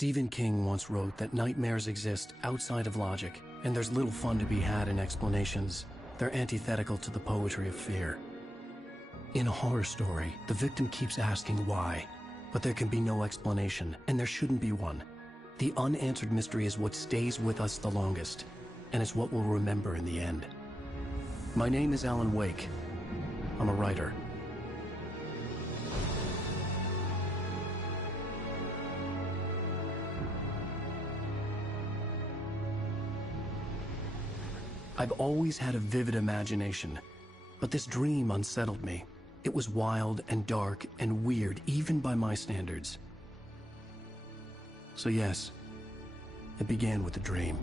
Stephen King once wrote that nightmares exist outside of logic, and there's little fun to be had in explanations. They're antithetical to the poetry of fear. In a horror story, the victim keeps asking why, but there can be no explanation, and there shouldn't be one. The unanswered mystery is what stays with us the longest, and it's what we'll remember in the end. My name is Alan Wake. I'm a writer. I've always had a vivid imagination, but this dream unsettled me. It was wild and dark and weird, even by my standards. So yes, it began with a dream.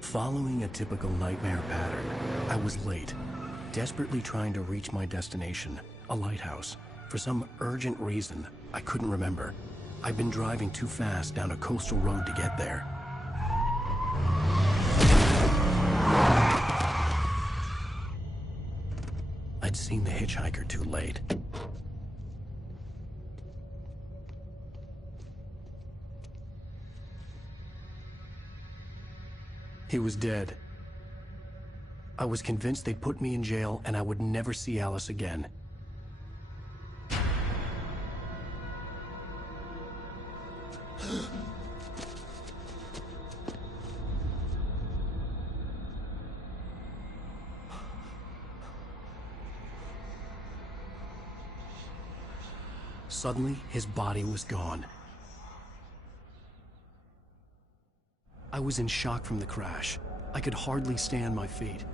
Following a typical nightmare pattern, I was late, desperately trying to reach my destination, a lighthouse. For some urgent reason, I couldn't remember. I'd been driving too fast down a coastal road to get there. I'd seen the hitchhiker too late. He was dead. I was convinced they'd put me in jail and I would never see Alice again. Suddenly, his body was gone. I was in shock from the crash. I could hardly stay on my feet.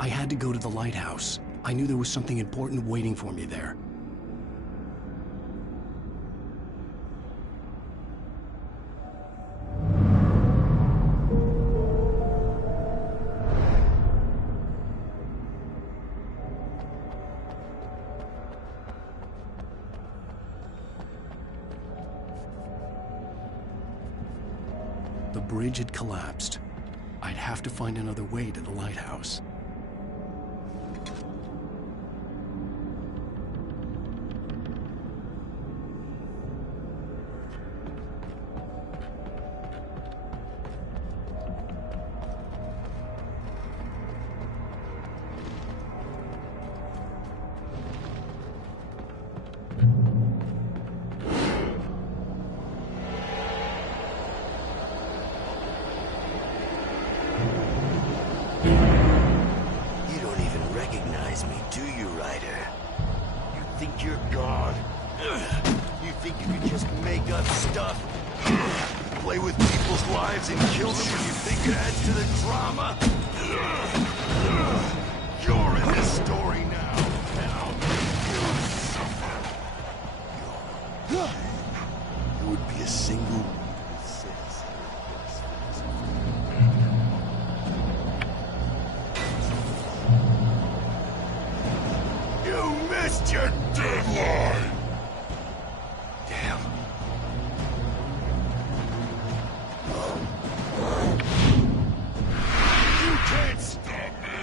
I had to go to the lighthouse. I knew there was something important waiting for me there. The bridge had collapsed. I'd have to find another way to the lighthouse. Me, do you, Ryder? You think you're God? You think you can just make up stuff? Play with people's lives and kill them when you think it adds to the drama? You're in this story now, and I'll make you suffer. You would be a single citizen. Missed your deadline! Damn. You can't stop me!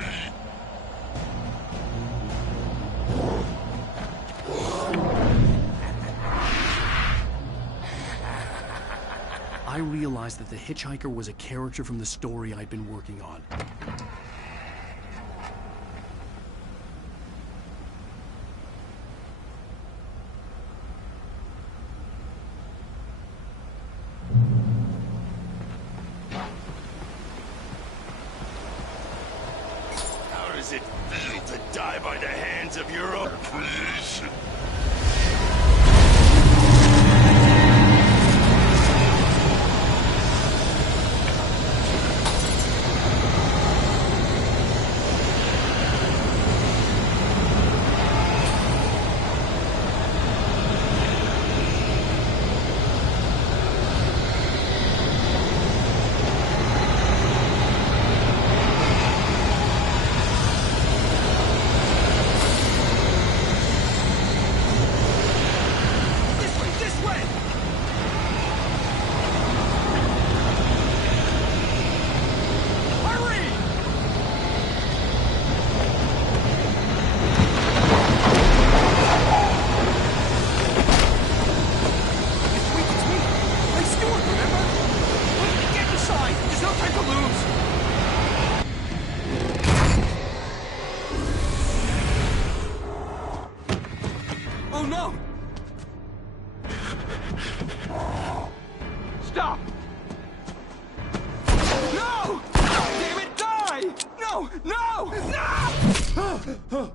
I realized that the hitchhiker was a character from the story I'd been working on. Does it feel to die by the hands of your own? Please. Stop! No! Damn it, die! No! No! No!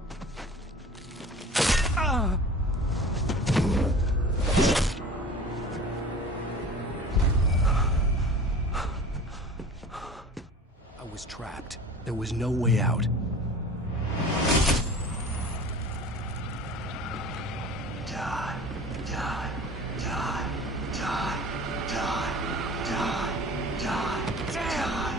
I was trapped. There was no way out. Die, die, die, die, die, die, die, die.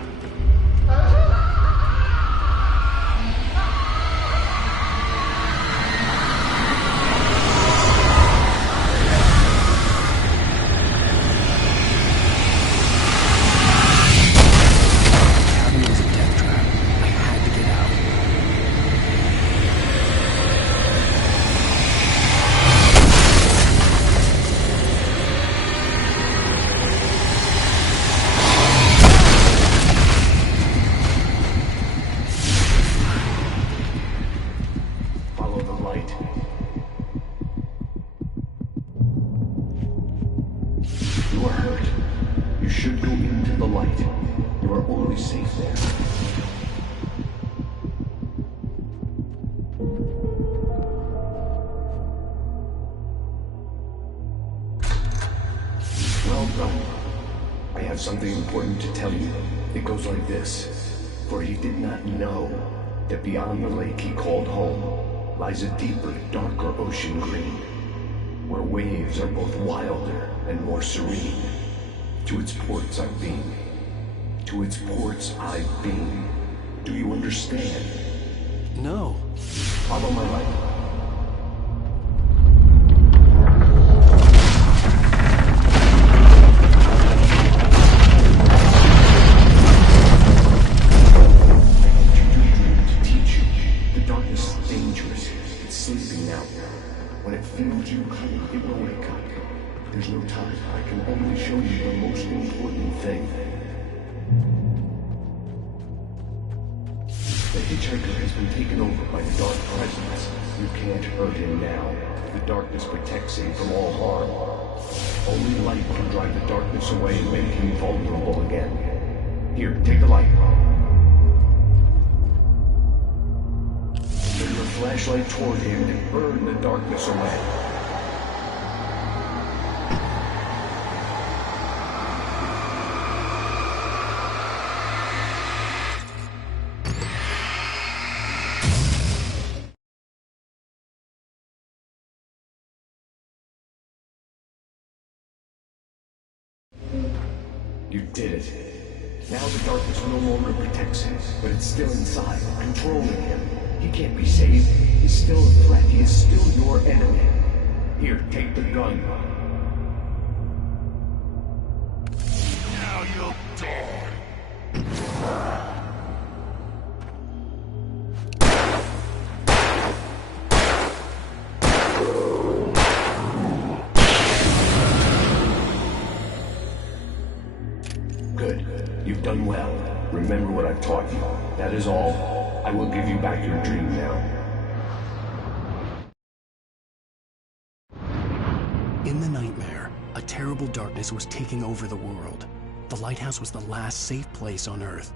Cabin was a death trap. I had to get out. Follow the light. You are hurt. You should go into the light. You are only safe there. Well done. I have something important to tell you. It goes like this. For he did not know that beyond the lake he called home lies a deeper, darker ocean green, where waves are both wilder and more serene. To its ports I've been. To its ports I've been. Do you understand? No. Follow my light. To teach you, the darkness is dangerous. It's sleeping now. When it feels you coming, it will wake up. There's no time. I can only show you the most important thing. The hitchhiker has been taken over by the dark presence. You can't hurt him now. The darkness protects him from all harm. Only light can drive the darkness away and make him vulnerable again. Here, take the light. Turn your flashlight toward him and burn the darkness away. You did it. Now the darkness no longer protects him, but it's still inside, controlling him. He can't be saved. He's still a threat. He is still your enemy. Here, take the gun. Now you'll die. Good. You've done well. Remember what I've taught you. That is all. I will give you back your dream now. In the nightmare, a terrible darkness was taking over the world. The lighthouse was the last safe place on Earth.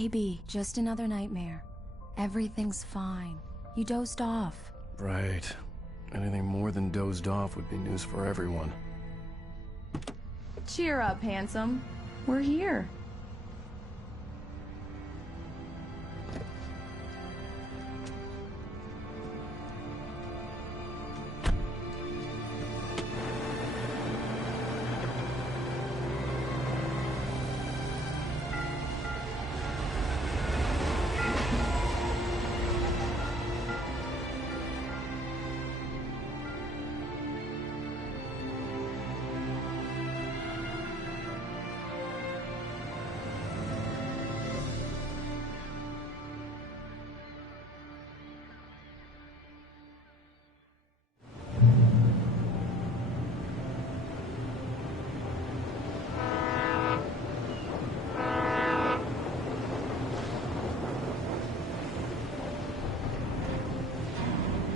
Baby, just another nightmare. Everything's fine. You dozed off. Right. Anything more than dozed off would be news for everyone. Cheer up, handsome. We're here.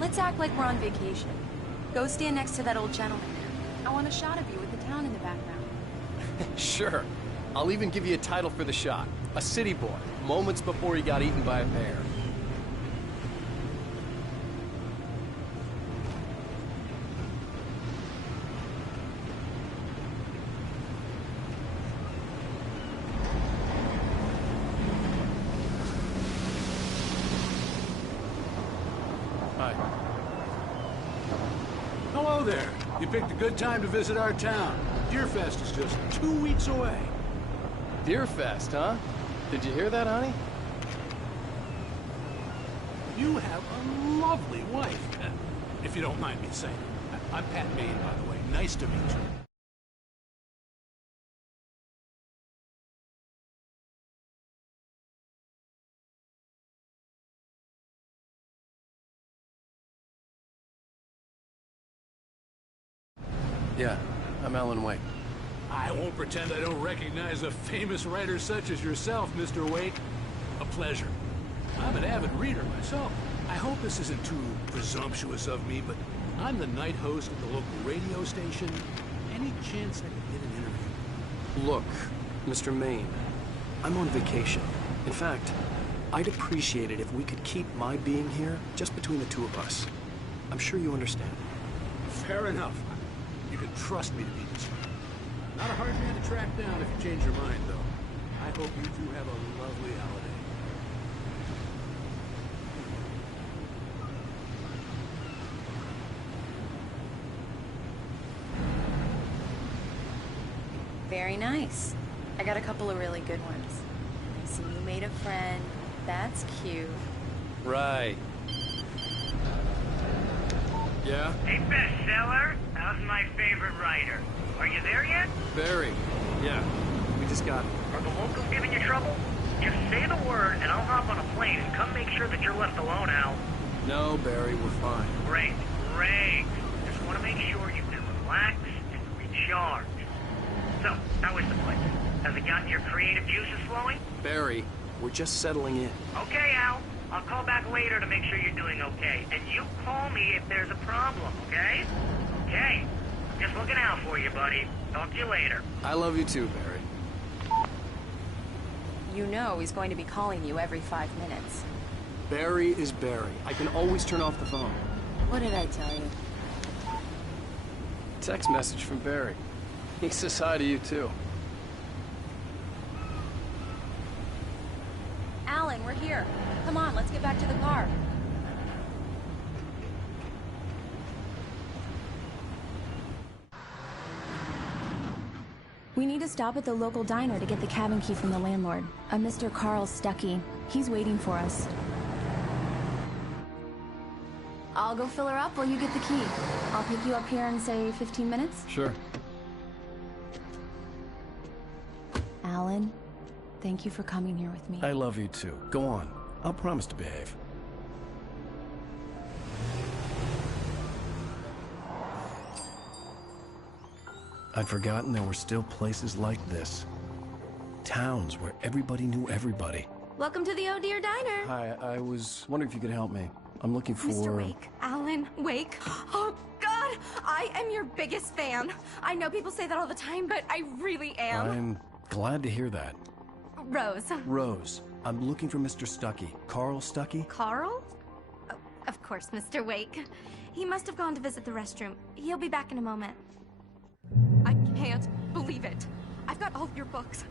Let's act like we're on vacation. Go stand next to that old gentleman there. I want a shot of you with the town in the background. Sure. I'll even give you a title for the shot. A city boy, moments before he got eaten by a bear. Hi. Hello there. You picked a good time to visit our town. Deerfest is just 2 weeks away. Deerfest, huh? Did you hear that, honey? You have a lovely wife, if you don't mind me saying. I'm Pat Maine, by the way. Nice to meet you. Yeah, I'm Alan Wake. I won't pretend I don't recognize a famous writer such as yourself, Mr. Wake. A pleasure. I'm an avid reader myself. I hope this isn't too presumptuous of me, but I'm the night host at the local radio station. Any chance I could get an interview? Look, Mr. Maine, I'm on vacation. In fact, I'd appreciate it if we could keep my being here just between the two of us. I'm sure you understand. Fair enough. You can trust me to be discreet. Not a hard man to track down if you change your mind, though. I hope you two have a lovely holiday. Very nice. I got a couple of really good ones. I see you made a friend. That's cute. Right. Yeah? Hey, bestseller, how's my favorite writer? Are you there yet? Barry. Yeah. We just got... Are the locals giving you trouble? Just say the word and I'll hop on a plane and come make sure that you're left alone, Al. No, Barry, we're fine. Great, great. Just want to make sure you can relax and recharge. So, how is the place? Has it gotten your creative juices flowing? Barry, we're just settling in. Okay, Al. I'll call back later to make sure you're doing okay. And you call me if there's a problem, okay? Okay. Just looking out for you, buddy. Talk to you later. I love you too, Barry. You know he's going to be calling you every 5 minutes. Barry is Barry. I can always turn off the phone. What did I tell you? Text message from Barry. He says hi to you too. Alan, we're here. Come on, let's get back to the car. We need to stop at the local diner to get the cabin key from the landlord, a Mr. Carl Stuckey. He's waiting for us. I'll go fill her up while you get the key. I'll pick you up here in, say, 15 minutes? Sure. Alan, thank you for coming here with me. I love you too. Go on. I'll promise to behave. I'd forgotten there were still places like this. Towns where everybody knew everybody. Welcome to the Oh Dear Diner. Hi, I was wondering if you could help me. I'm looking for... Mr. Wake. Alan Wake. Oh, God! I am your biggest fan. I know people say that all the time, but I really am. I'm glad to hear that. Rose. Rose. I'm looking for Mr. Stuckey. Carl Stuckey? Carl? Oh, of course, Mr. Wake. He must have gone to visit the restroom. He'll be back in a moment. I can't believe it. I've got all of your books.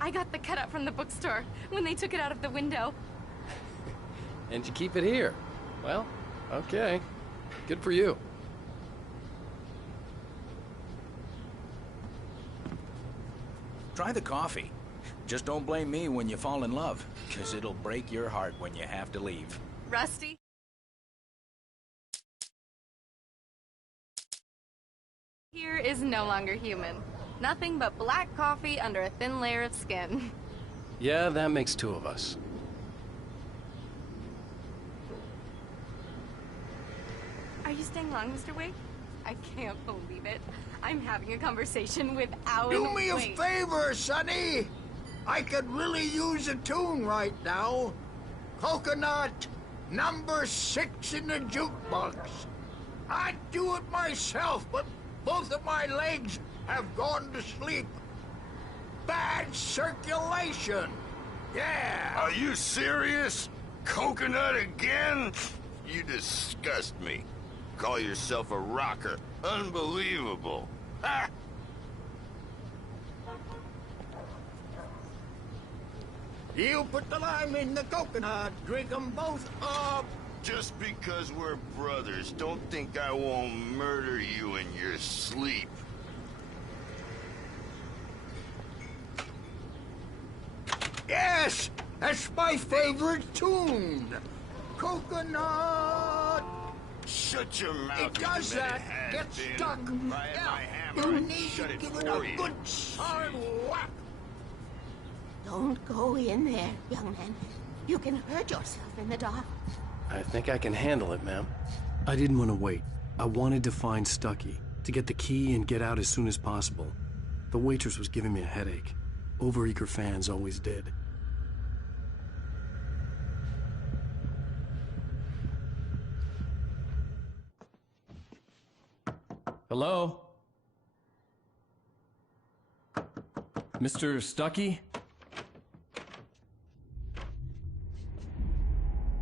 I got the cutout from the bookstore when they took it out of the window. And you keep it here. Well, okay. Good for you. Try the coffee. Just don't blame me when you fall in love, 'cause it'll break your heart when you have to leave. Rusty? Here is no longer human. Nothing but black coffee under a thin layer of skin. Yeah, that makes two of us. Are you staying long, Mr. Wake? I can't believe it. I'm having a conversation with Alan Do me a Wake. favor, Sonny. I could really use a tune right now. Coconut, number 6 in the jukebox. I'd do it myself, but both of my legs have gone to sleep. Bad circulation. Yeah. Are you serious? Coconut again? You disgust me. Call yourself a rocker. Unbelievable. Ha! You put the lime in the coconut, drink them both up. Just because we're brothers, don't think I won't murder you in your sleep. Yes, that's my favorite tune. Coconut. Shut your mouth. It does that. Get stuck. You need to give it a good solid whack. Don't go in there, young man. You can hurt yourself in the dark. I think I can handle it, ma'am. I didn't want to wait. I wanted to find Stuckey, to get the key and get out as soon as possible. The waitress was giving me a headache. Overeager fans always did. Hello? Mr. Stuckey?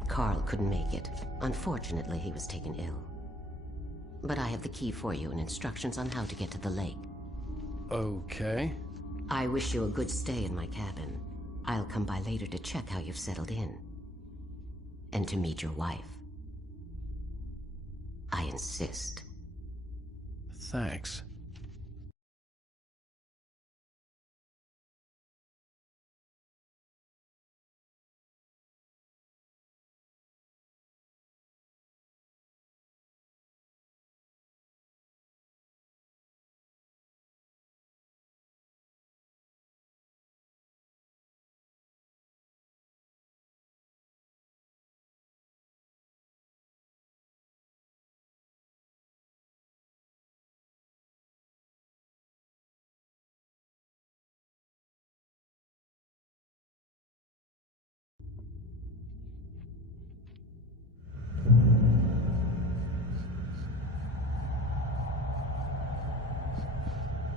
Carl couldn't make it. Unfortunately, he was taken ill. But I have the key for you and instructions on how to get to the lake. Okay. I wish you a good stay in my cabin. I'll come by later to check how you've settled in. And to meet your wife. I insist. Thanks.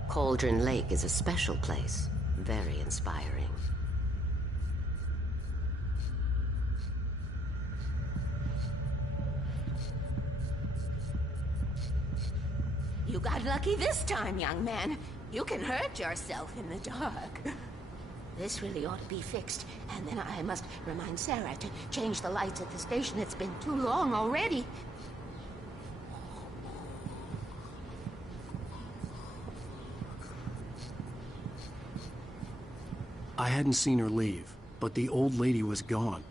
Cauldron Lake is a special place. Very inspiring. You got lucky this time, young man. You can hurt yourself in the dark. This really ought to be fixed. And then I must remind Sarah to change the lights at the station. It's been too long already. I hadn't seen her leave, but the old lady was gone.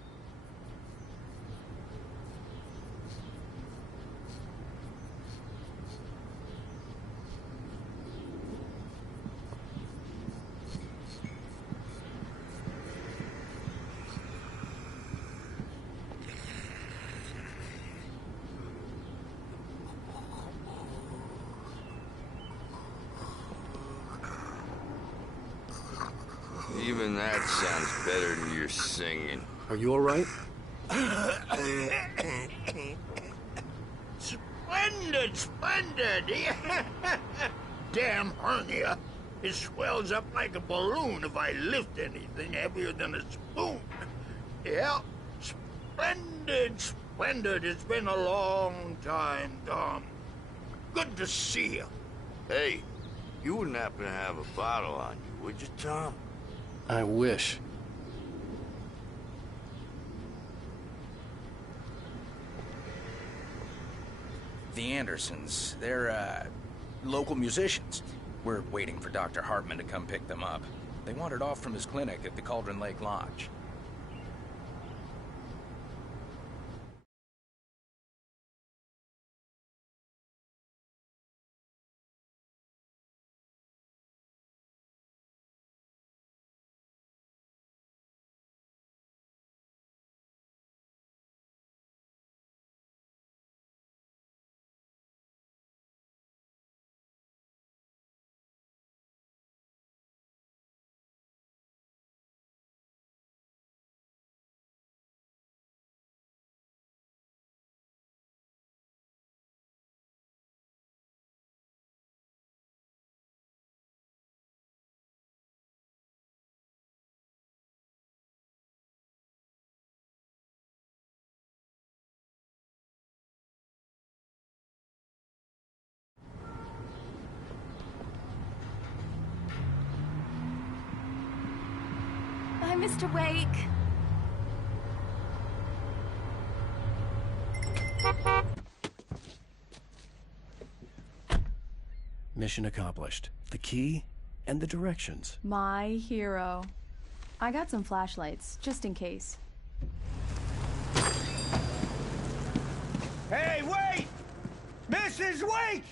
Even that sounds better than your singing. Are you all right? Splendid, splendid. Damn hernia. It swells up like a balloon if I lift anything heavier than a spoon. Yeah, splendid, splendid. It's been a long time, Tom. Good to see you. Hey, you wouldn't happen to have a bottle on you, would you, Tom? I wish. The Andersons, they're, local musicians. We're waiting for Dr. Hartman to come pick them up. They wandered off from his clinic at the Cauldron Lake Lodge. Bye, Mr. Wake. Mission accomplished. The key and the directions. My hero. I got some flashlights, just in case. Hey, wait! Mrs. Wake!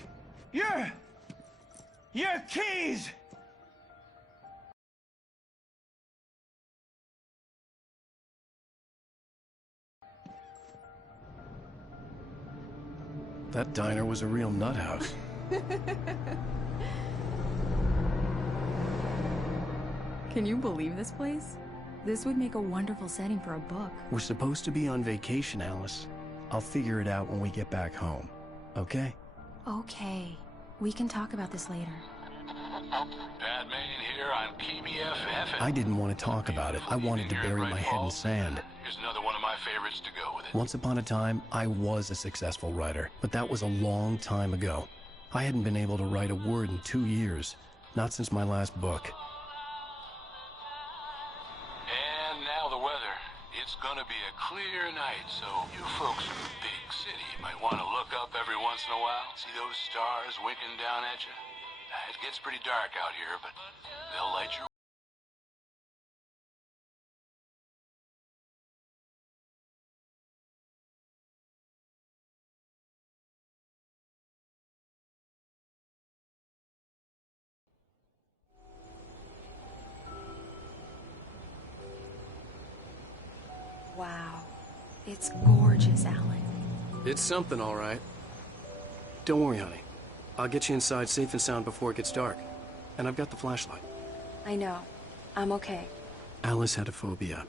Your keys! That diner was a real nut house. Can you believe this place? This would make a wonderful setting for a book. We're supposed to be on vacation, Alice. I'll figure it out when we get back home. Okay? Okay. We can talk about this later. Batman here on KBFF. I didn't want to talk about it. I wanted to bury my head in sand. Here's another one of my favorites to go with it. Once upon a time, I was a successful writer, but that was a long time ago. I hadn't been able to write a word in 2 years. Not since my last book. And now the weather. It's gonna be a clear night, so you folks in the big city might want to look up every once in a while. See those stars winking down at you? It gets pretty dark out here, but they'll light your... Wow. It's gorgeous, Alan. It's something, all right. Don't worry, honey. I'll get you inside safe and sound before it gets dark. And I've got the flashlight. I know. I'm okay. Alice had a phobia.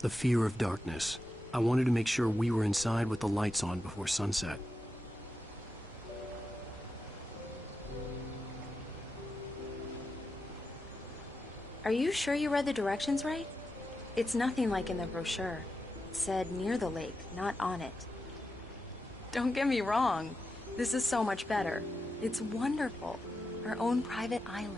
The fear of darkness. I wanted to make sure we were inside with the lights on before sunset. Are you sure you read the directions right? It's nothing like in the brochure. It said near the lake, not on it. Don't get me wrong. This is so much better. It's wonderful. Our own private island.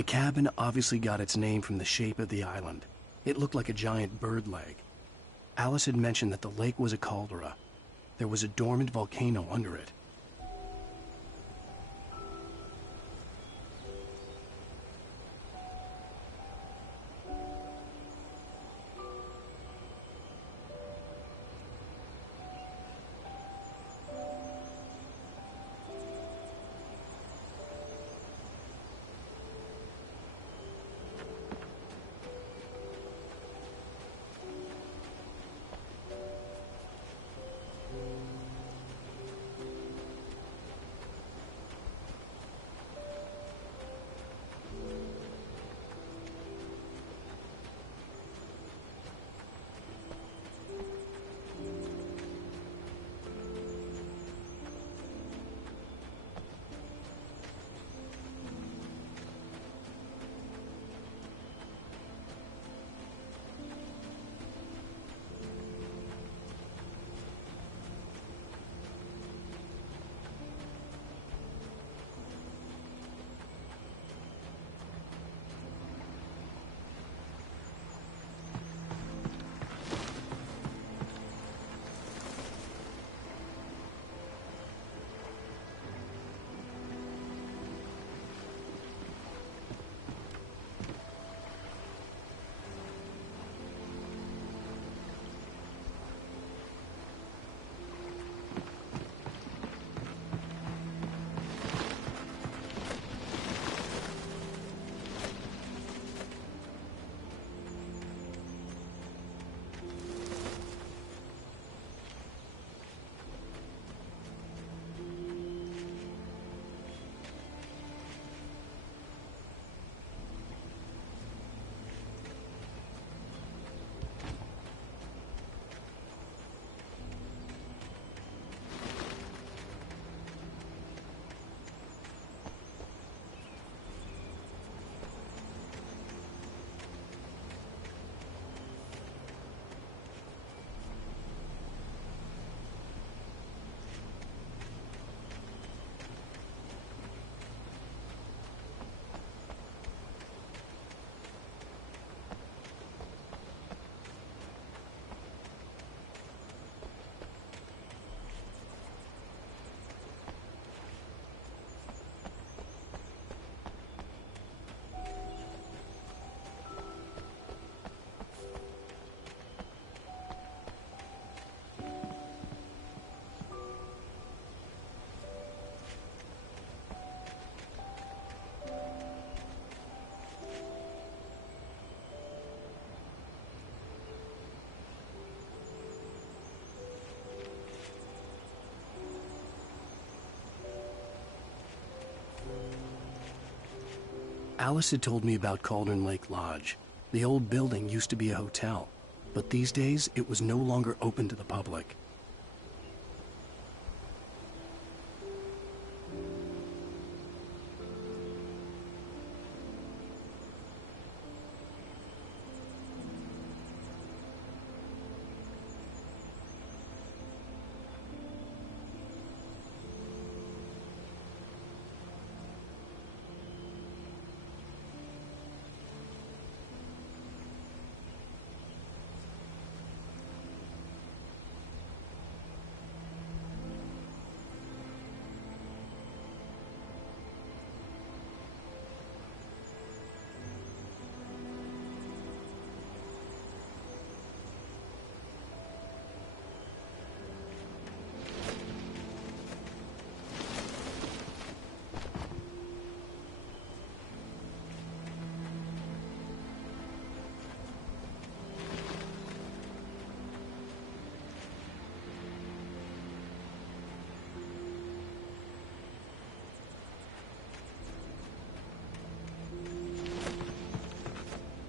The cabin obviously got its name from the shape of the island. It looked like a giant bird leg. Alice had mentioned that the lake was a caldera. There was a dormant volcano under it. Alice had told me about Cauldron Lake Lodge. The old building used to be a hotel, but these days it was no longer open to the public.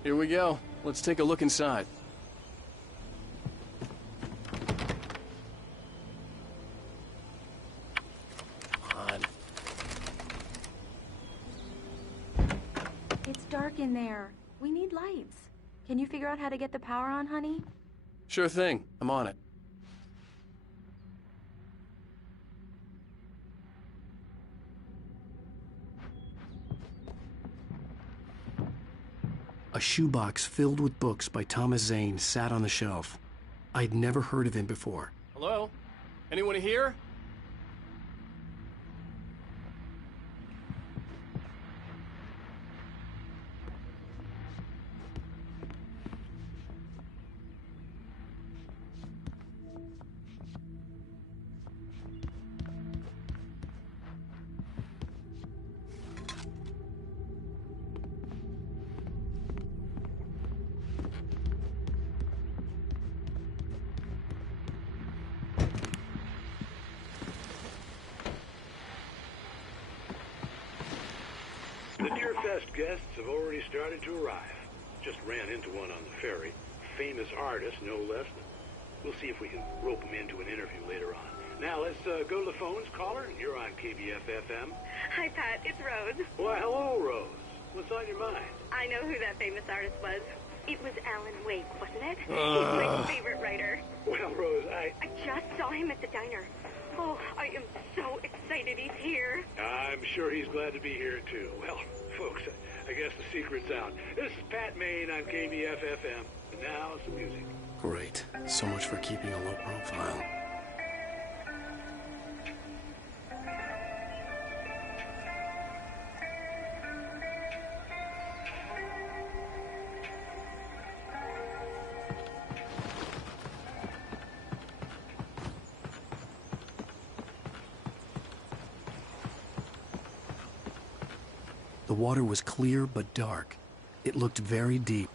Here we go. Let's take a look inside. It's dark in there. We need lights. Can you figure out how to get the power on, honey? Sure thing. I'm on it. A shoebox filled with books by Thomas Zane sat on the shelf. I'd never heard of him before. Hello? Anyone here? The Deerfest guests have already started to arrive. Just ran into one on the ferry. Famous artist, no less. We'll see if we can rope him into an interview later on. Now, let's go to the phones. Caller, you're on KBF-FM. Hi, Pat. It's Rose. Why, hello, Rose. What's on your mind? I know who that famous artist was. It was Alan Wake, wasn't it? He's my favorite writer. Well, Rose, I just saw him at the diner. Oh, I am so excited he's here. I'm sure he's glad to be here, too. Well, folks, I guess the secret's out. This is Pat Maine on KBF-FM. And now, some music. Great. So much for keeping a low profile. The water was clear but dark. It looked very deep.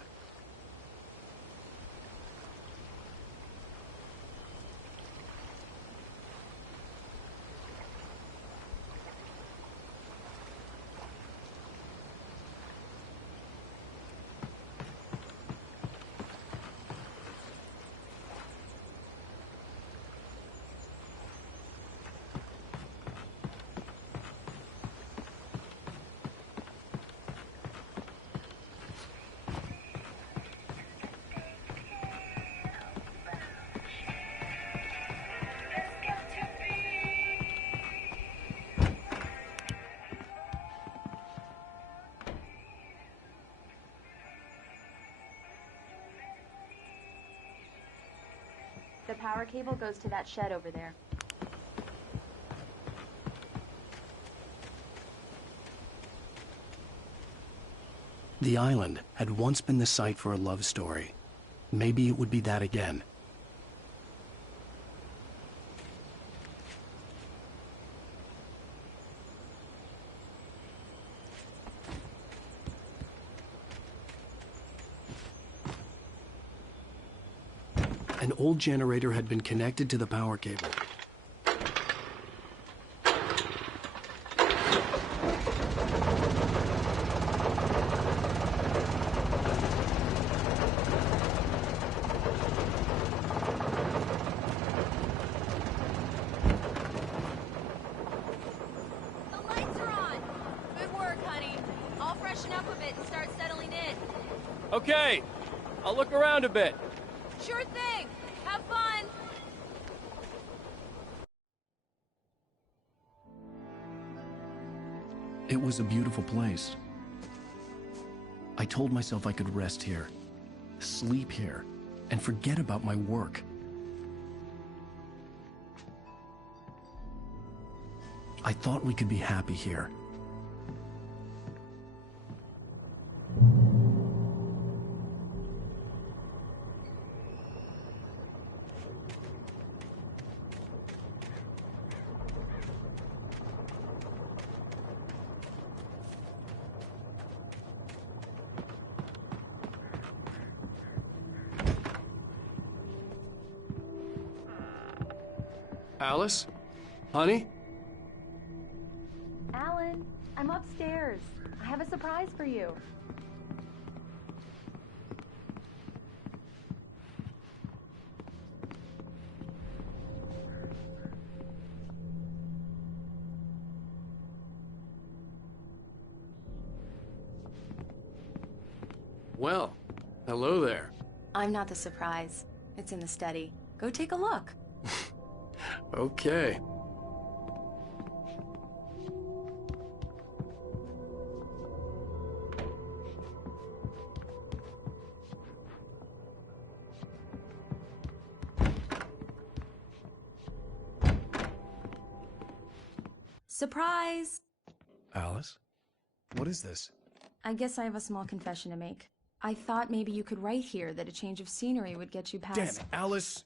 The power cable goes to that shed over there. The island had once been the site for a love story. Maybe it would be that again. An old generator had been connected to the power cable. Okay, I'll look around a bit. Sure thing. Have fun. It was a beautiful place. I told myself I could rest here, sleep here, and forget about my work. I thought we could be happy here. Alice? Honey? Alan, I'm upstairs. I have a surprise for you. Well, hello there. I'm not the surprise. It's in the study. Go take a look. Okay. Surprise! Alice? What is this? I guess I have a small confession to make. I thought maybe you could write here that a change of scenery would get you past... Damn it, Alice,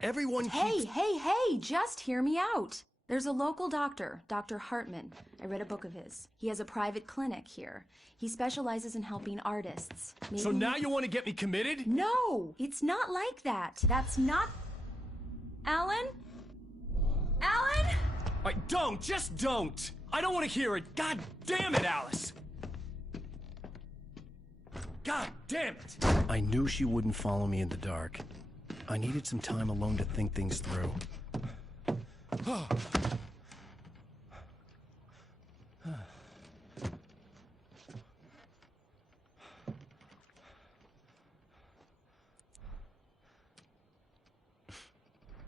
everyone keeps... Hey, just hear me out. There's a local doctor, Dr. Hartman. I read a book of his. He has a private clinic here. He specializes in helping artists. So now you want to get me committed? No, it's not like that. That's not... Alan? Alan? Just don't! I don't want to hear it! God damn it, Alice! God damn it! I knew she wouldn't follow me in the dark. I needed some time alone to think things through.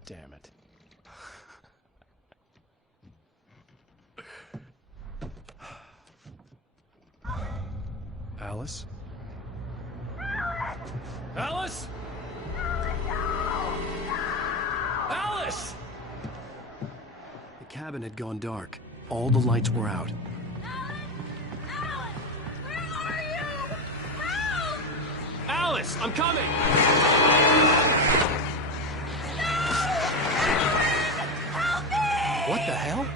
Damn it. Alice? Alice? Alice! The cabin had gone dark. All the lights were out. Alice, I'm coming! What the hell?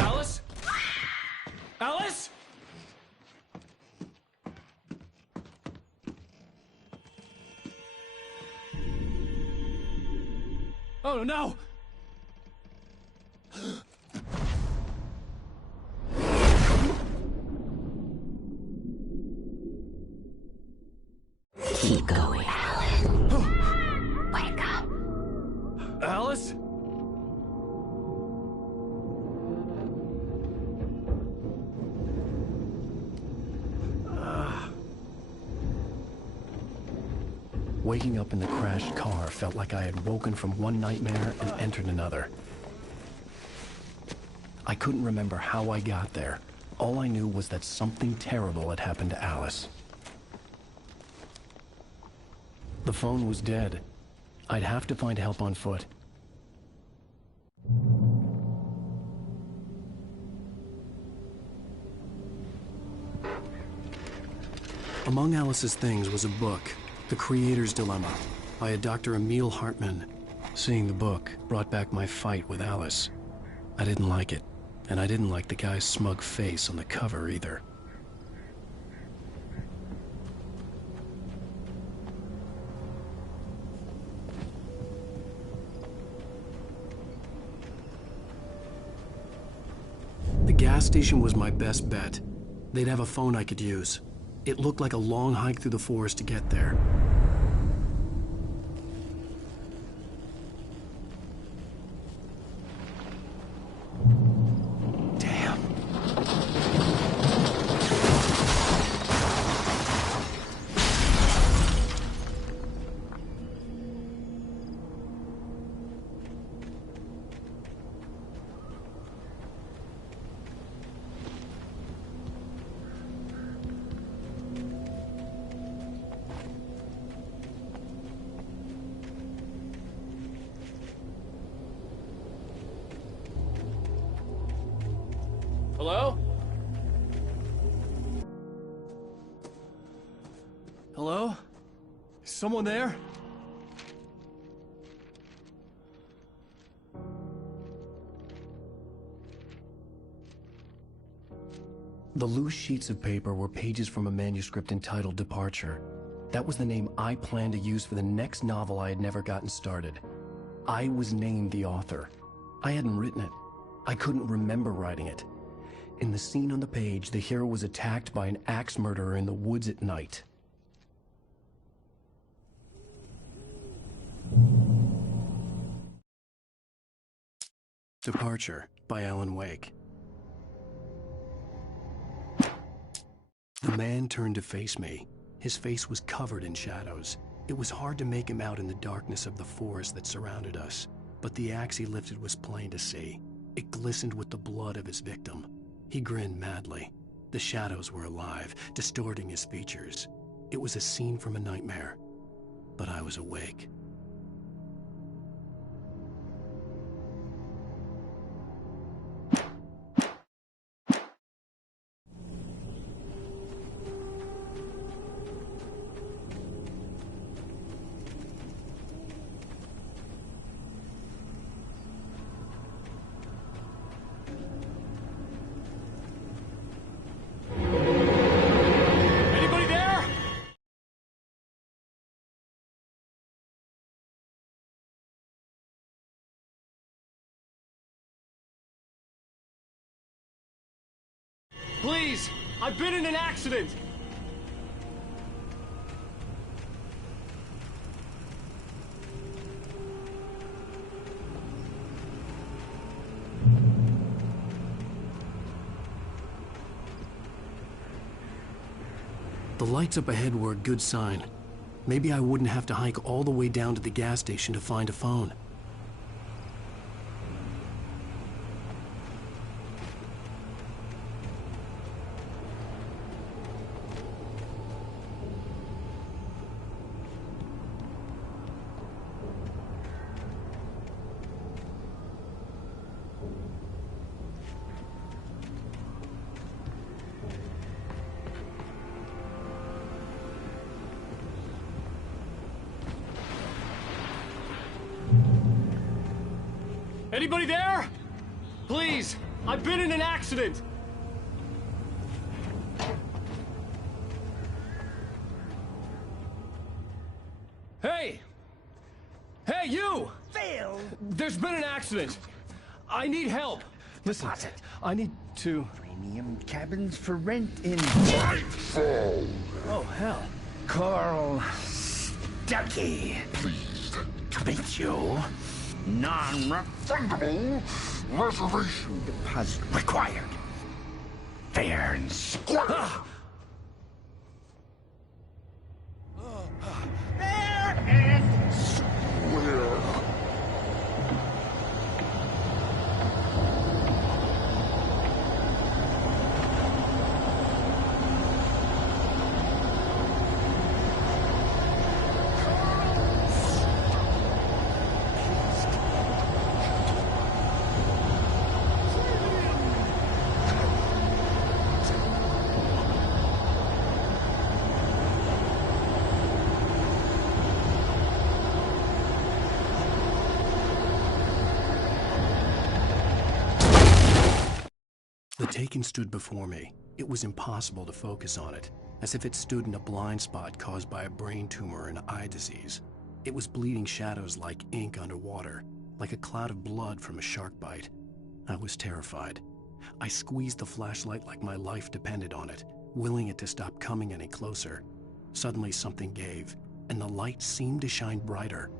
Alice? Alice? Oh no! Keep going, Alan. Wake up. Alice? Waking up in the crashed car felt like I had woken from one nightmare and entered another. I couldn't remember how I got there. All I knew was that something terrible had happened to Alice. The phone was dead. I'd have to find help on foot. Among Alice's things was a book, The Creator's Dilemma, by a Dr. Emil Hartman. Seeing the book brought back my fight with Alice. I didn't like it, and I didn't like the guy's smug face on the cover either. The gas station was my best bet. They'd have a phone I could use. It looked like a long hike through the forest to get there. Hello? Hello? Is someone there? The loose sheets of paper were pages from a manuscript entitled Departure. That was the name I planned to use for the next novel I had never gotten started. I was named the author. I hadn't written it. I couldn't remember writing it. In the scene on the page, the hero was attacked by an axe murderer in the woods at night. Departure by Alan Wake. The man turned to face me. His face was covered in shadows. It was hard to make him out in the darkness of the forest that surrounded us, but the axe he lifted was plain to see. It glistened with the blood of his victim. He grinned madly. The shadows were alive, distorting his features. It was a scene from a nightmare, but I was awake. Anybody there? Please, I've been in an accident. The lights up ahead were a good sign. Maybe I wouldn't have to hike all the way down to the gas station to find a phone. Anybody there? Please, I've been in an accident. Hey! Hey, you! Phil! There's been an accident. I need help. Listen, I need to... Premium cabins for rent in Nightfall. Oh, hell. Carl Stuckey. Pleased to meet you. Non-refundable reservation deposit required. Fair and square. Fair and square. The Taken stood before me. It was impossible to focus on it, as if it stood in a blind spot caused by a brain tumor and eye disease. It was bleeding shadows like ink underwater, like a cloud of blood from a shark bite. I was terrified. I squeezed the flashlight like my life depended on it, willing it to stop coming any closer. Suddenly something gave, and the light seemed to shine brighter.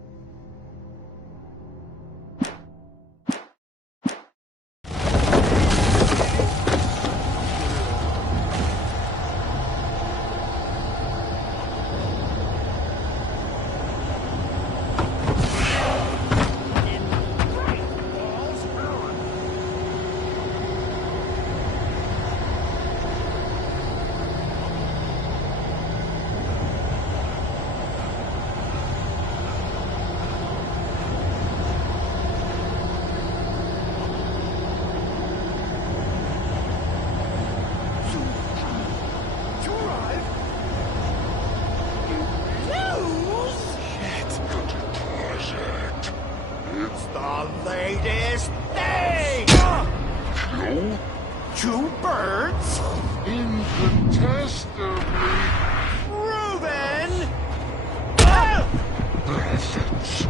Latest thing! No? Two birds? Incontestably proven! Message.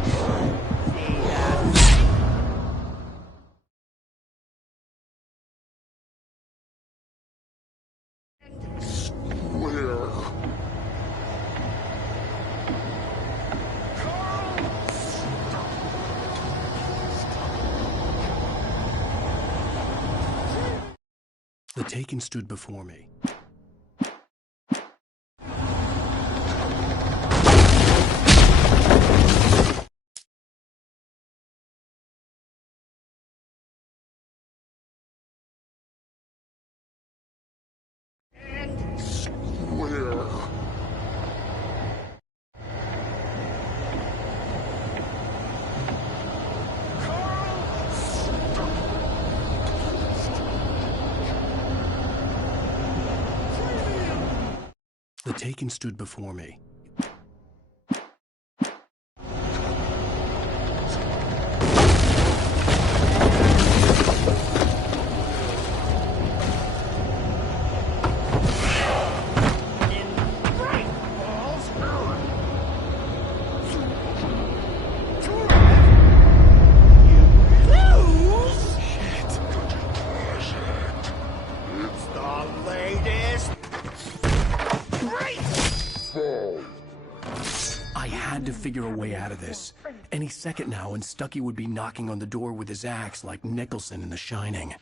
Square. The Taken stood before me. Square. The Taken stood before me. I had to figure a way out of this. Any second now, and Stucky would be knocking on the door with his axe like Nicholson in The Shining.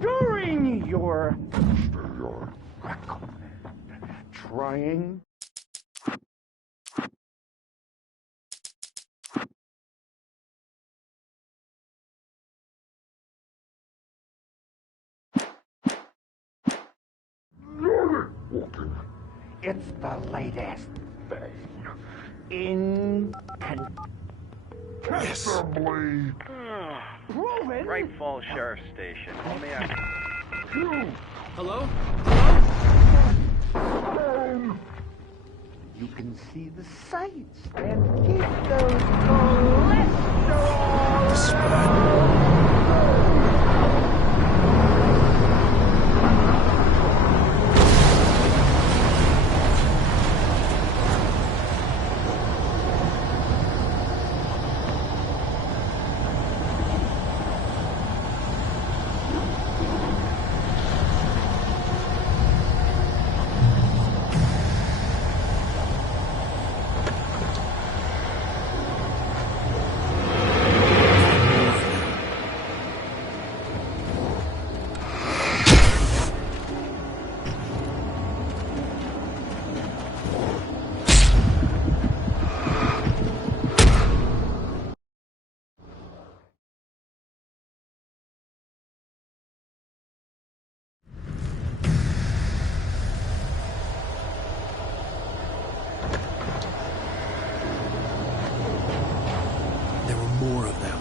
During your trying it's the latest thing in contestably proven. Great Falls Sheriff Station. Let me ask. Hello? You can see the sights and keep those cholesterol. More of them.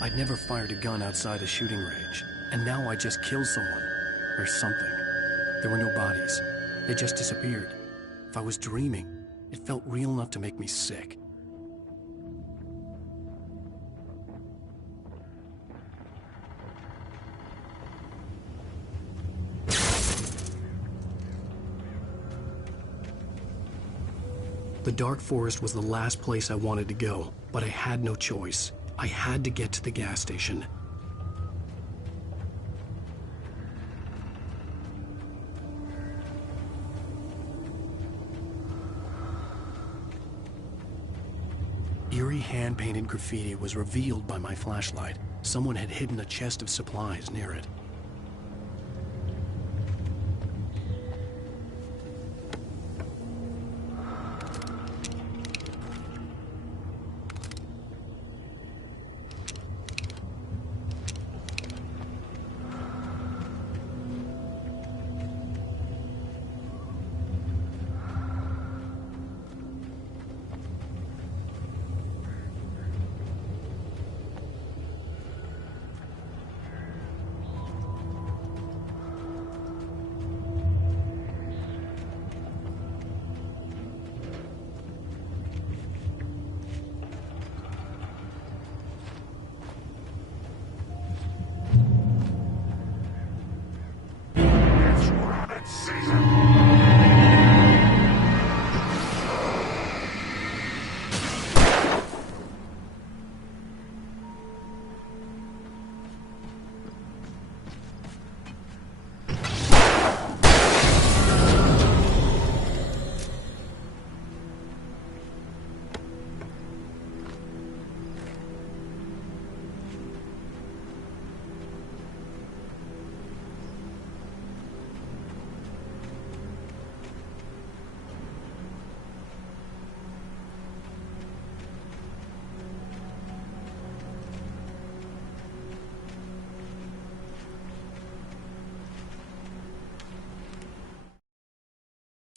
I'd never fired a gun outside a shooting range, and now I just killed someone. Or something. There were no bodies. They just disappeared. If I was dreaming, it felt real enough to make me sick. The dark forest was the last place I wanted to go, but I had no choice. I had to get to the gas station. Eerie hand-painted graffiti was revealed by my flashlight. Someone had hidden a chest of supplies near it.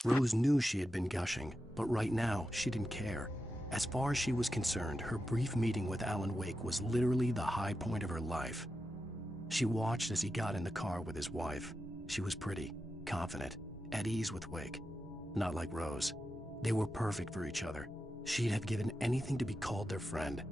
Rose knew she had been gushing, but right now, she didn't care. As far as she was concerned, her brief meeting with Alan Wake was literally the high point of her life. She watched as he got in the car with his wife. She was pretty, confident, at ease with Wake. Not like Rose. They were perfect for each other. She'd have given anything to be called their friend.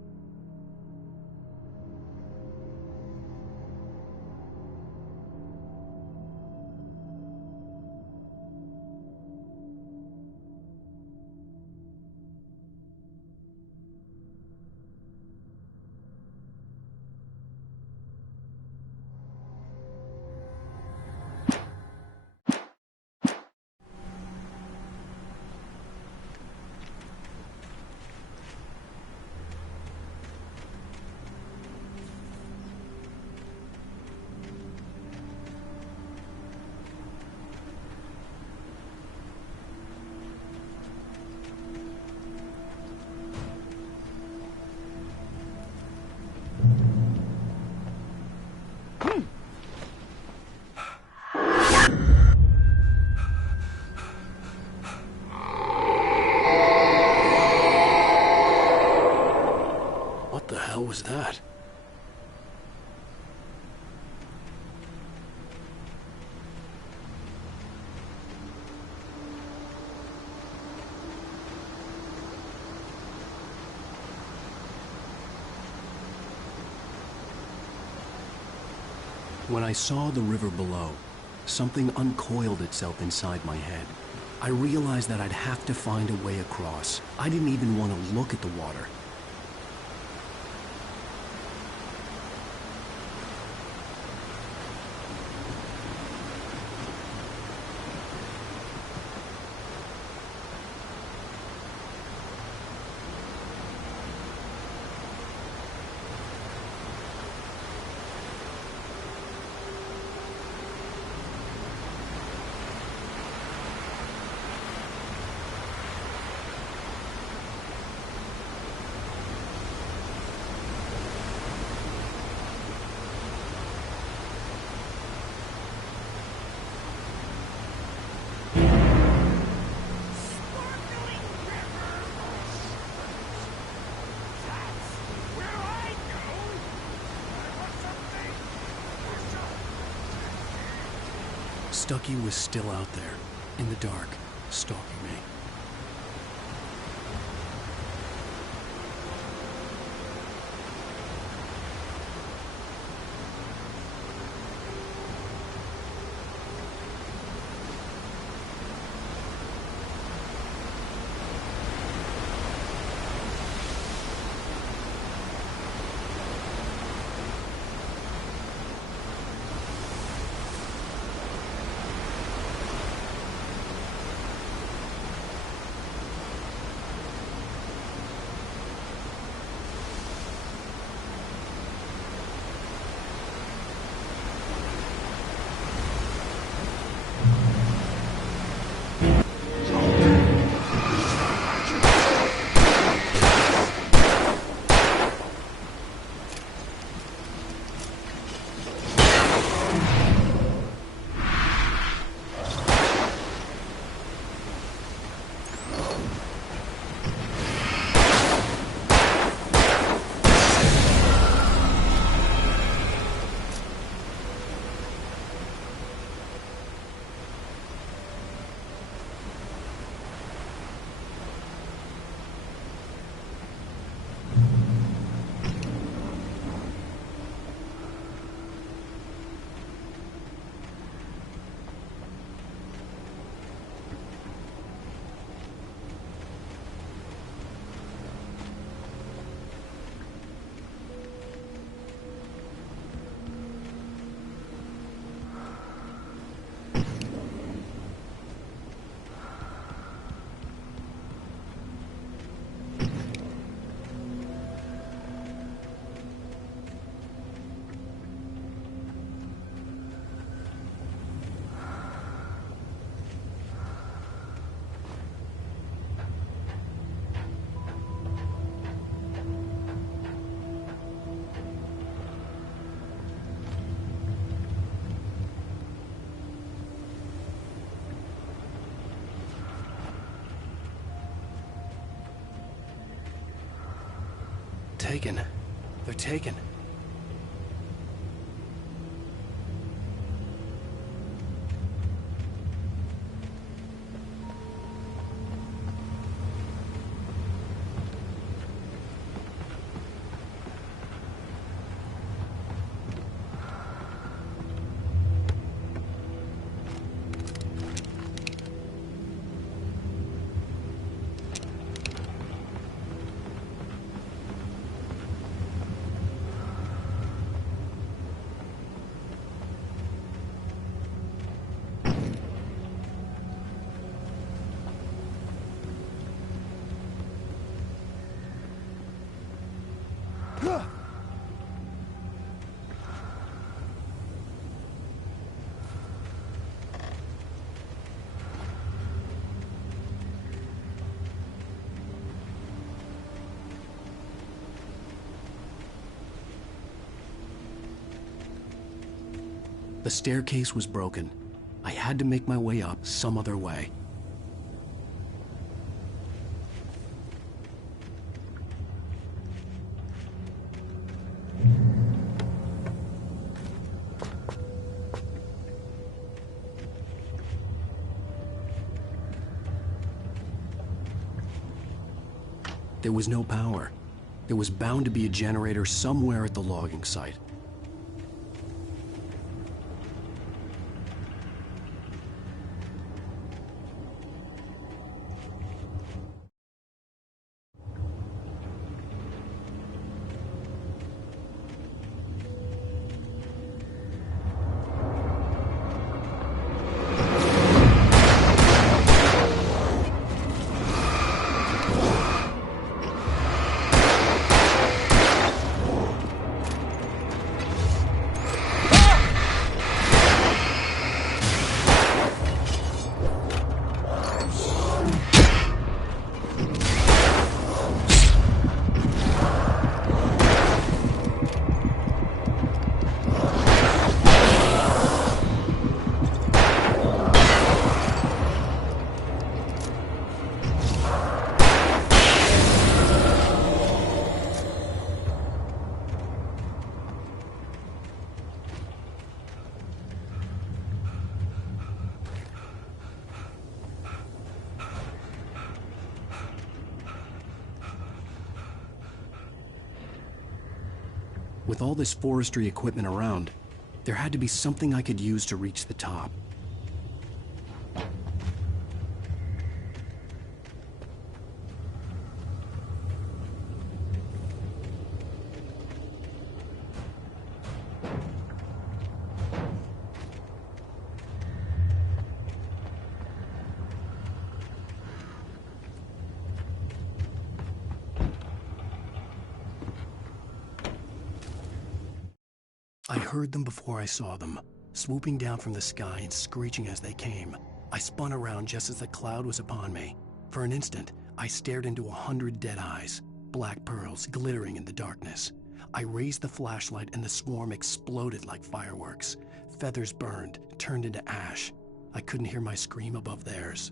What the hell was that? When I saw the river below, something uncoiled itself inside my head. I realized that I'd have to find a way across. I didn't even want to look at the water. Stucky was still out there, in the dark, stalking me. taken. They're taken. The staircase was broken. I had to make my way up some other way. There was no power. There was bound to be a generator somewhere at the logging site. With all this forestry equipment around, there had to be something I could use to reach the top. I heard them before I saw them, swooping down from the sky and screeching as they came. I spun around just as the cloud was upon me. For an instant, I stared into 100 dead eyes, black pearls glittering in the darkness. I raised the flashlight and the swarm exploded like fireworks. Feathers burned, turned into ash. I couldn't hear my scream above theirs.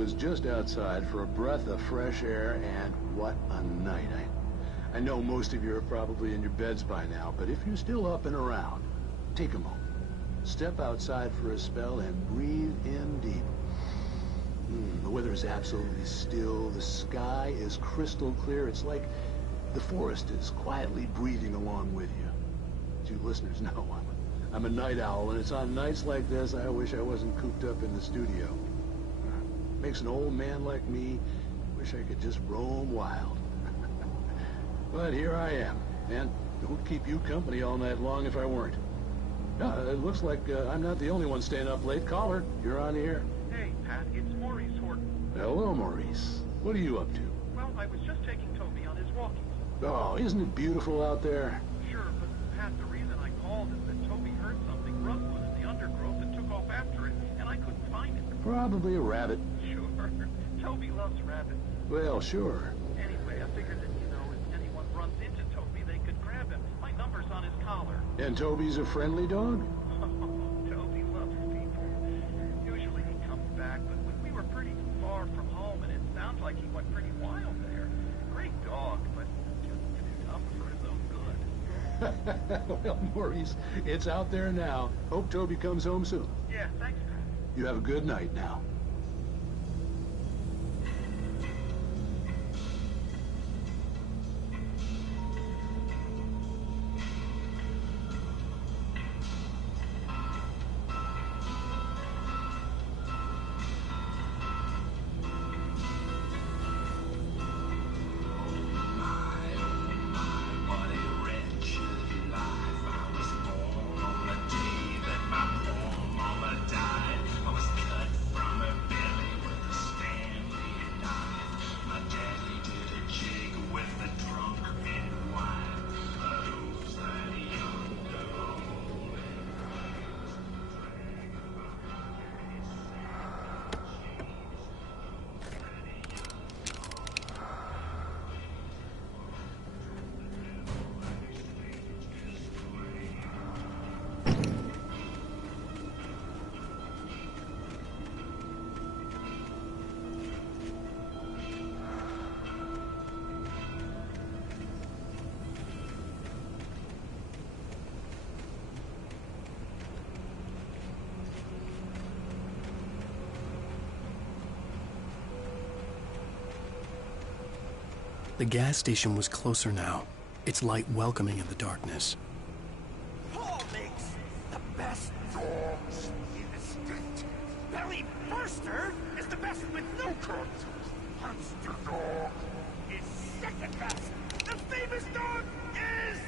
was just outside for a breath of fresh air, and what a night. I know most of you are probably in your beds by now, but if you're still up and around, take a moment. Step outside for a spell and breathe in deep. The weather is absolutely still. The sky is crystal clear. It's like the forest is quietly breathing along with you. As you listeners know, I'm a night owl, and it's on nights like this I wish I wasn't cooped up in the studio. Makes an old man like me wish I could just roam wild. But here I am, and don't keep you company all night long if I weren't. It looks like I'm not the only one staying up late. Caller, you're on the air. Hey, Pat, it's Maurice Horton. Hello, Maurice. What are you up to? Well, I was just taking Toby on his walkies. Oh, isn't it beautiful out there? Sure, but Pat, the reason I called is that Toby heard something rustling in the undergrowth and took off after it, and I couldn't find it. Probably a rabbit. Sure. Toby loves rabbits. Well, sure. Anyway, I figured that, if anyone runs into Toby, they could grab him. My number's on his collar. And Toby's a friendly dog? Toby loves people. Usually he comes back, but we were pretty far from home, and it sounds like he went pretty wild there. Great dog, but just too tough for his own good. Well, Maurice, it's out there now. Hope Toby comes home soon. Yeah, thanks, Pat. You have a good night now. The gas station was closer now, its light welcoming in the darkness. Paul makes the best dogs in the state. Barry Burster is the best with no cut. Monster Dog is second best. The famous dog is...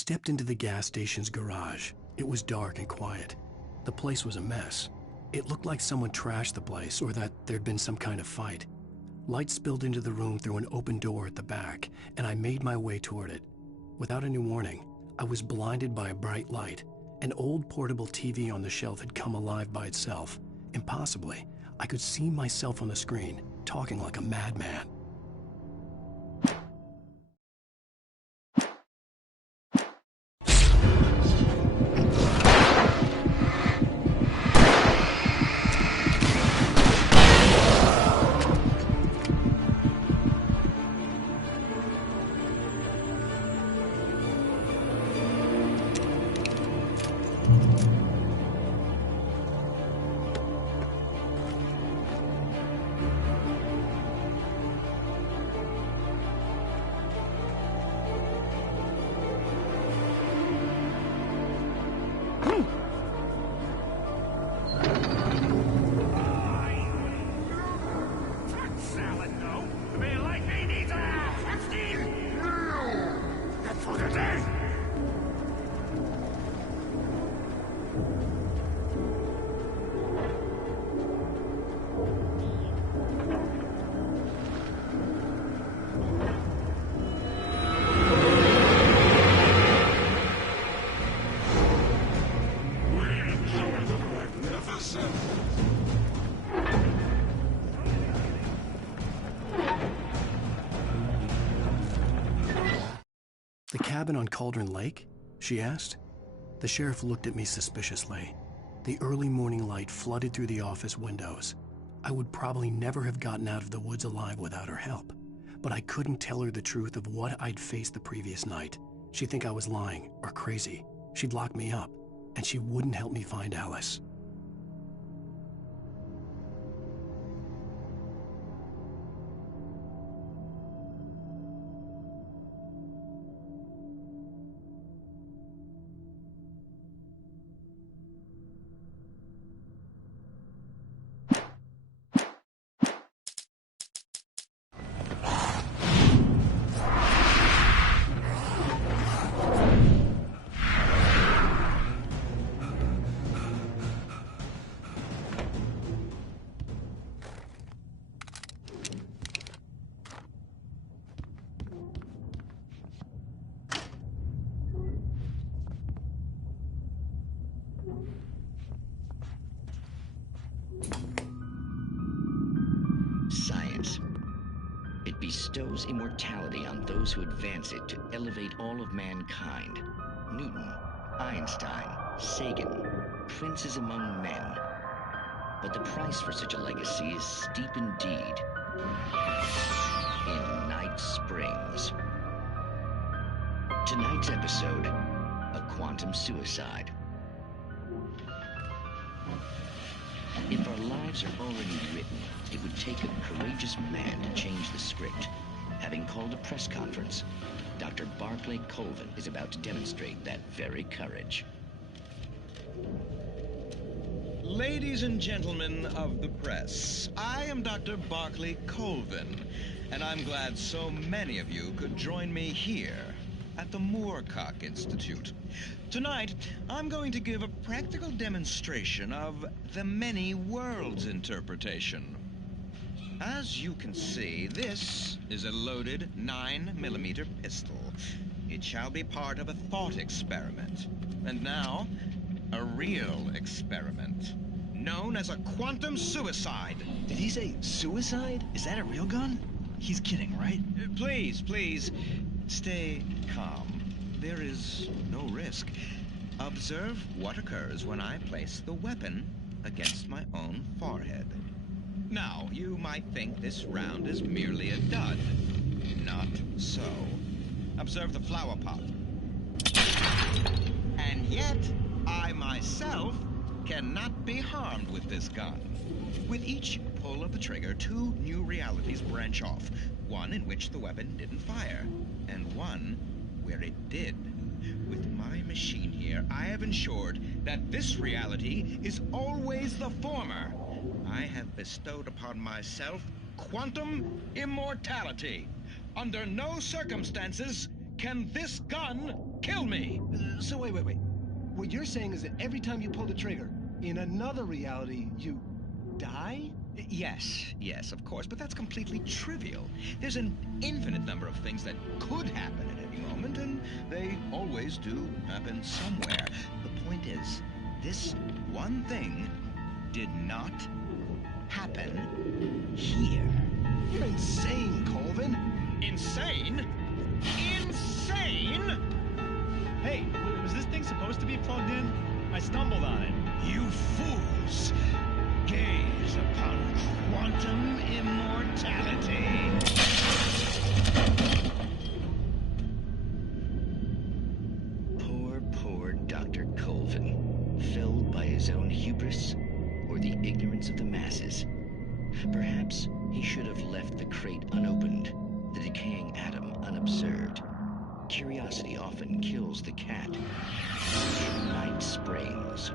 stepped into the gas station's garage. It was dark and quiet. The place was a mess. It looked like someone trashed the place or that there'd been some kind of fight. Light spilled into the room through an open door at the back, and I made my way toward it. Without any warning, I was blinded by a bright light. An old portable TV on the shelf had come alive by itself. Impossibly, I could see myself on the screen, talking like a madman. "The cabin on Cauldron Lake?" she asked. The sheriff looked at me suspiciously. The early morning light flooded through the office windows. I would probably never have gotten out of the woods alive without her help, but I couldn't tell her the truth of what I'd faced the previous night. She'd think I was lying or crazy. She'd lock me up, and she wouldn't help me find Alice. Science. It bestows immortality on those who advance it to elevate all of mankind. Newton, Einstein, Sagan, princes among men. But the price for such a legacy is steep indeed. In Night Springs. Tonight's episode, a quantum suicide. If our lives are already written, it would take a courageous man to change the script. Having called a press conference, Dr. Barclay Colvin is about to demonstrate that very courage. Ladies and gentlemen of the press, I am Dr. Barclay Colvin, and I'm glad so many of you could join me here at the Moorcock Institute. Tonight, I'm going to give a practical demonstration of the many worlds interpretation. As you can see, this is a loaded 9mm pistol. It shall be part of a thought experiment. And now, a real experiment, known as a quantum suicide. Did he say suicide? Is that a real gun? He's kidding, right? Please, stay calm. There is no risk. Observe what occurs when I place the weapon against my own forehead. Now, you might think this round is merely a dud. Not so. Observe the flower pot. And yet, I myself cannot be harmed with this gun. With each pull of the trigger, two new realities branch off. One in which the weapon didn't fire, and one where it did. With my machine here, I have ensured that this reality is always the former. I have bestowed upon myself quantum immortality. Under no circumstances can this gun kill me? So wait. What you're saying is that every time you pull the trigger, in another reality, you die? Yes, of course, but that's completely trivial. There's an infinite number of things that could happen at any moment, and they always do happen somewhere. The point is, this one thing did not happen here. You're insane, Colvin. Insane? Insane? Hey, was this thing supposed to be plugged in? I stumbled on it. You fools! Gaze upon quantum immortality. Poor Dr. Colvin, felled by his own hubris or the ignorance of the masses. Perhaps he should have left the crate unopened, the decaying atom unobserved. Curiosity often kills the cat. Night Springs.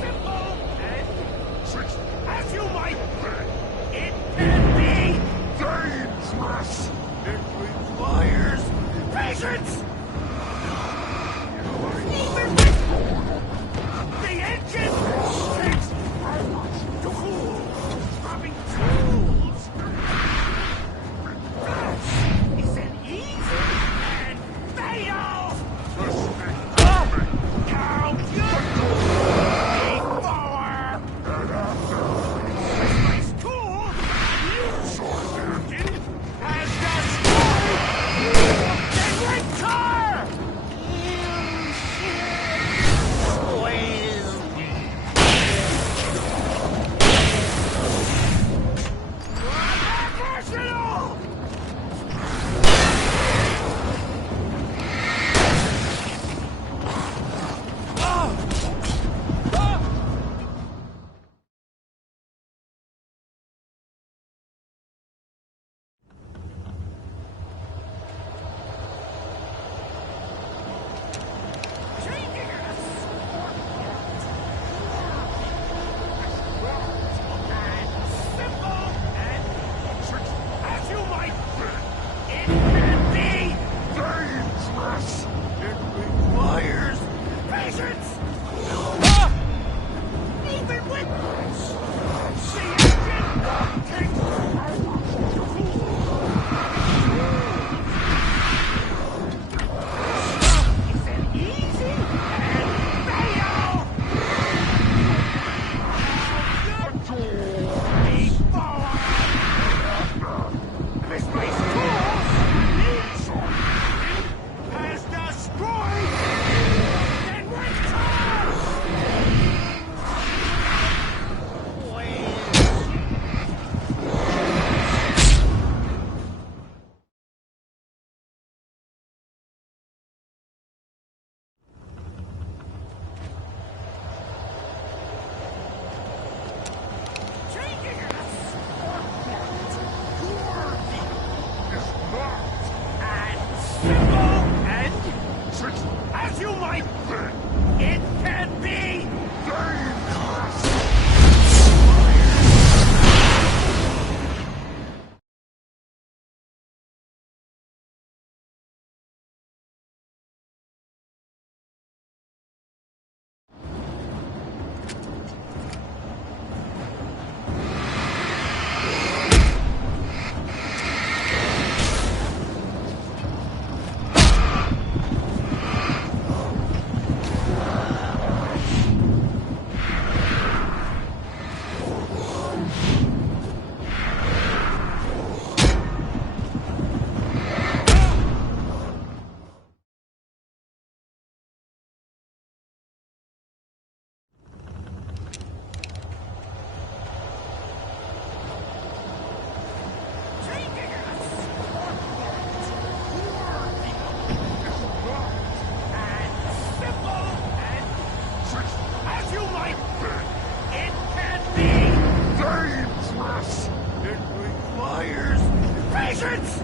Simple Patience! Even with the engine takes to cool, dropping tools. This is an easy and fatal. Now you forward. This tool has destroyed the winter. Personal. As you might think, it can be dangerous. It requires patience. Even with the engine takes it's an easy and fail. Be forward. This place has destroyed and as you might think, it can be dangerous. As you might think, it can be dangerous. It requires patience.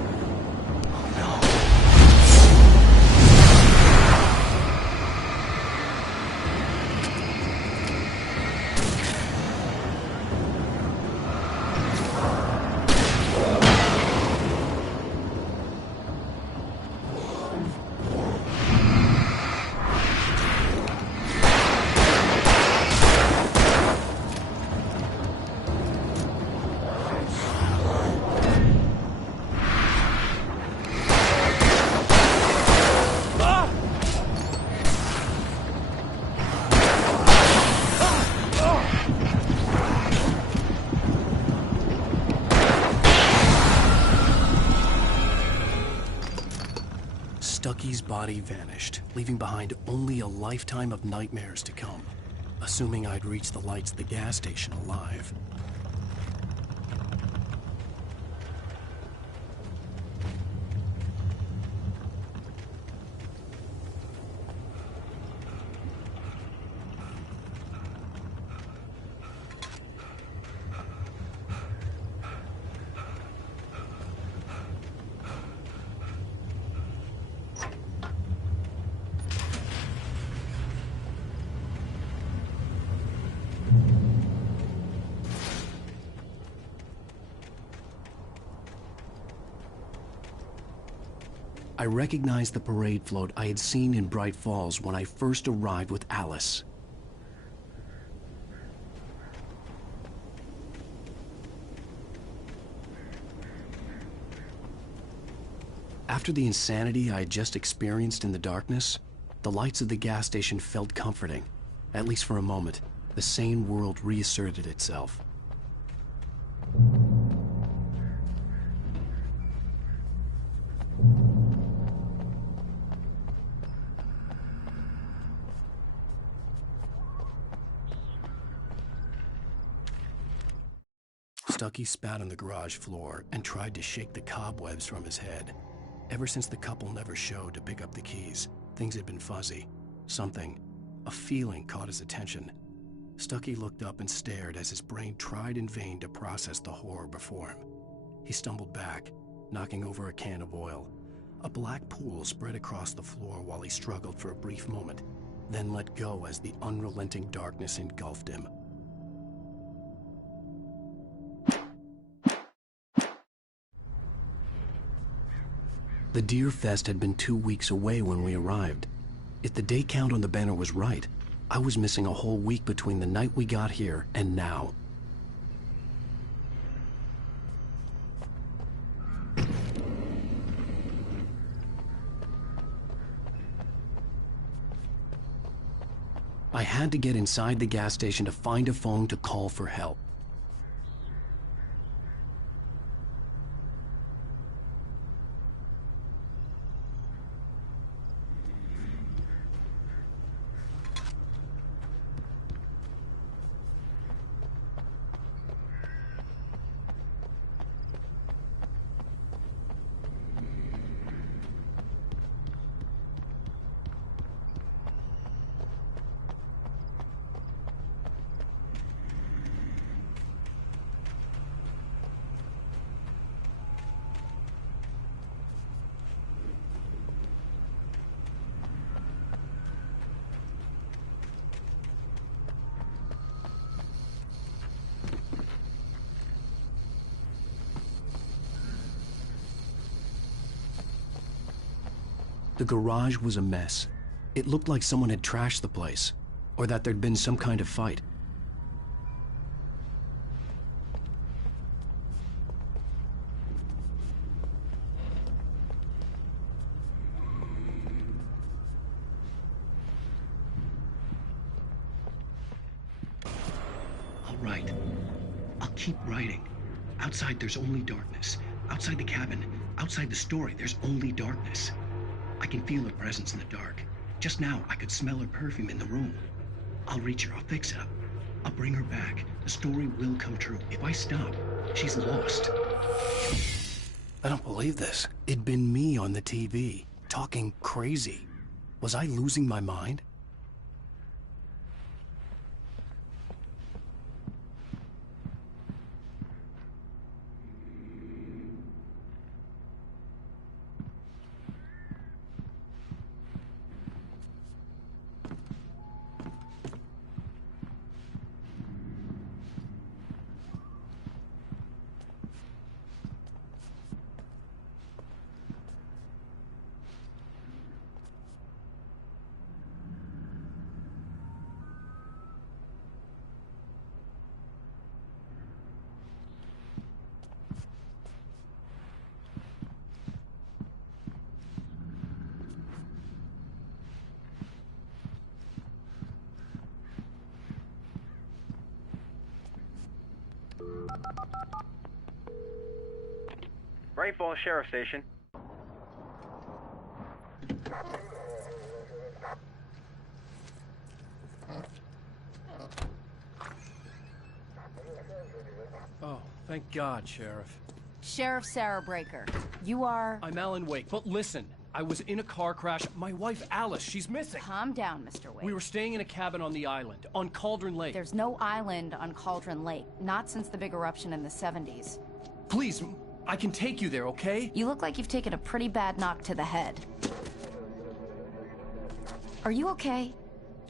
Stucky's body vanished, leaving behind only a lifetime of nightmares to come, assuming I'd reach the lights at the gas station alive. I recognized the parade float I had seen in Bright Falls when I first arrived with Alice. After the insanity I had just experienced in the darkness, the lights of the gas station felt comforting. At least for a moment, the sane world reasserted itself. Stucky spat on the garage floor and tried to shake the cobwebs from his head. Ever since the couple never showed to pick up the keys, things had been fuzzy. Something, a feeling, caught his attention. Stucky looked up and stared as his brain tried in vain to process the horror before him. He stumbled back, knocking over a can of oil. A black pool spread across the floor while he struggled for a brief moment, then let go as the unrelenting darkness engulfed him. The Deer Fest had been 2 weeks away when we arrived. If the day count on the banner was right, I was missing a whole week between the night we got here and now. I had to get inside the gas station to find a phone to call for help. The garage was a mess. It looked like someone had trashed the place, or that there'd been some kind of fight. I'll write. I'll keep writing. Outside, there's only darkness. Outside the cabin, outside the story, there's only darkness. I can feel her presence in the dark. Just now, I could smell her perfume in the room. I'll reach her, I'll fix it up. I'll bring her back. The story will come true. If I stop, she's lost. I don't believe this. It'd been me on the TV, talking crazy. Was I losing my mind? Bright Falls Sheriff Station. Oh, thank God, Sheriff. Sheriff Sarah Breaker. You are... I'm Alan Wake, but listen. I was in a car crash. My wife, Alice, she's missing. Calm down, Mr. Wake. We were staying in a cabin on the island, on Cauldron Lake. There's no island on Cauldron Lake. Not since the big eruption in the 70s. Please, I can take you there, okay? You look like you've taken a pretty bad knock to the head. Are you okay?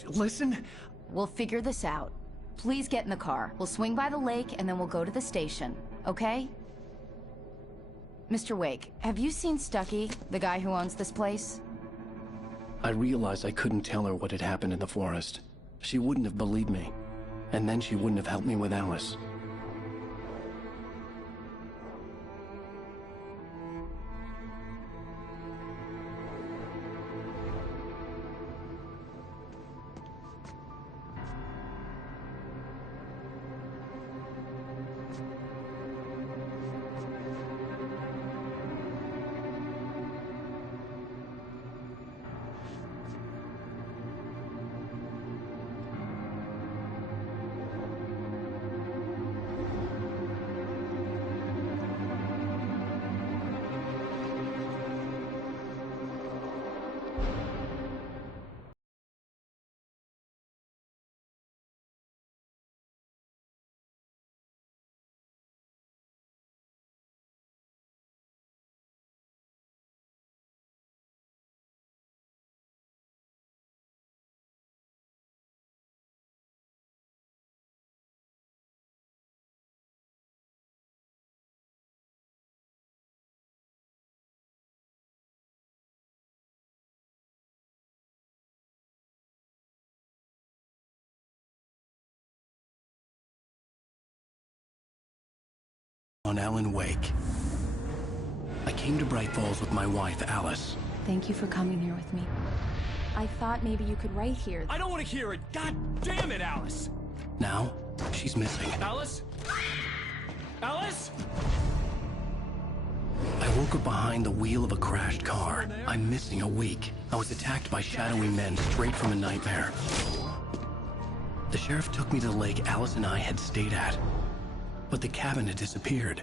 Listen. We'll figure this out. Please get in the car. We'll swing by the lake and then we'll go to the station, okay? Mr. Wake, have you seen Stucky, the guy who owns this place? I realized I couldn't tell her what had happened in the forest. She wouldn't have believed me. And then she wouldn't have helped me with Alice. On Alan Wake. I came to Bright Falls with my wife, Alice. Thank you for coming here with me. I thought maybe you could write here. I don't want to hear it! God damn it, Alice! Now, she's missing. Alice? Alice? I woke up behind the wheel of a crashed car. I'm missing a week. I was attacked by shadowy men straight from a nightmare. The sheriff took me to the lake Alice and I had stayed at. But the cabin had disappeared.